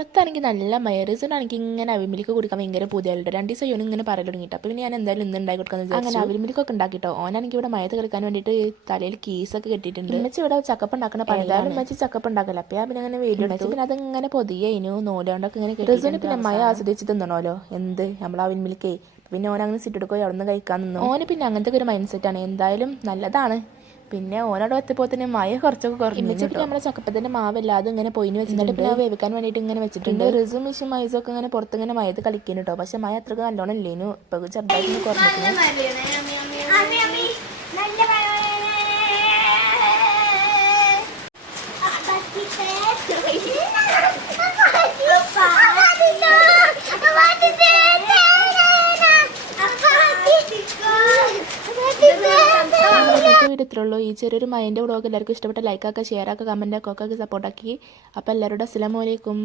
പുറത്താണെങ്കിൽ നല്ല മഴ. റിസോനാണെങ്കിൽ ഇങ്ങനെ അവിമിലിക്ക് കൊടുക്കാൻ ഭയങ്കര പുതിയാലുണ്ട്. 2 ദിവസം ഓൻ ഇങ്ങനെ പറയൽ തുടങ്ങിയിട്ട്. അപ്പോൾ പിന്നെ ഞാൻ എന്തായാലും ഇന്ന് ഉണ്ടാക്കി കൊടുക്കാമെന്ന് വിചാരിച്ചു. അങ്ങനെ അവിമിലിക്കൊക്കെ ഉണ്ടാക്കിട്ടോ. ഓനാണെങ്കിൽ ഇവിടെ മഴത്ത് കളിക്കാൻ വേണ്ടിയിട്ട് തലയിൽ കീസൊക്കെ കെട്ടിയിട്ടുണ്ട്. ഉമ്മച്ചി ഇവിടെ ചക്കപ്പ് ഉണ്ടാക്കുന്ന പണിയാലും ഉമ്മച്ചി ചക്കപ്പ് ഉണ്ടാക്കല. അപ്പോൾ ഞാൻ പിന്നെ അങ്ങനെ വീഡിയോ എടുത്തു. പിന്നെ അതിങ്ങനെ പൊതിയേനു നൂലുകൊണ്ടൊക്കെ ഇങ്ങനെ റിസോന് പിന്നെ മഴ ആസ്വദിച്ച് തിന്നണമല്ലോ. എന്ത് നമ്മൾ അവിമിലിക്കേ പിന്നെ ഓൻ അങ്ങനെ സിറ്റ് എടുക്കുകയോ അവിടെ നിന്ന് കഴിക്കാൻ നിന്നു. ഓന് പിന്നെ അങ്ങനത്തെ ഒരു മൈൻഡ് സെറ്റാണ്. എന്തായാലും നല്ലതാണ്. പിന്നെ ഓനോട് എത്തിയപ്പോൾ തന്നെ മഴ കുറച്ചൊക്കെ കുറഞ്ഞു. പിന്നെ നമ്മുടെ ചക്കപ്പത്തിൻ്റെ മാവല്ല അത് ഇങ്ങനെ പൊയിന് വെച്ചിട്ട് പിന്നെ വേവിക്കാൻ വേണ്ടിയിട്ട് ഇങ്ങനെ വെച്ചിട്ടുണ്ട്. റിസും മിഷും മൈസൊക്കെ ഇങ്ങനെ പുറത്ത് ഇങ്ങനെ മഴത്ത് കളിക്കുന്നു കേട്ടോ. പക്ഷെ മഴ അത്രക്ക് നല്ലോണം ഇല്ലേനു. ഇപ്പോൾ ചെറുതായിട്ട് കുറഞ്ഞിട്ടുണ്ട്. ഇത്രയുള്ളൂ. ഈ ചെറിയൊരു മൈൻഡ് വ്ളോഗ് എല്ലാവർക്കും ഇഷ്ടപ്പെട്ട ലൈക്കാക്കുക, ഷെയർ ആക്കുക, കമൻറ്റ് ആക്കുക, ഒക്കെ സപ്പോർട്ടാക്കി. അപ്പോൾ എല്ലാവരോടും അസ്സലാമു അലൈക്കും.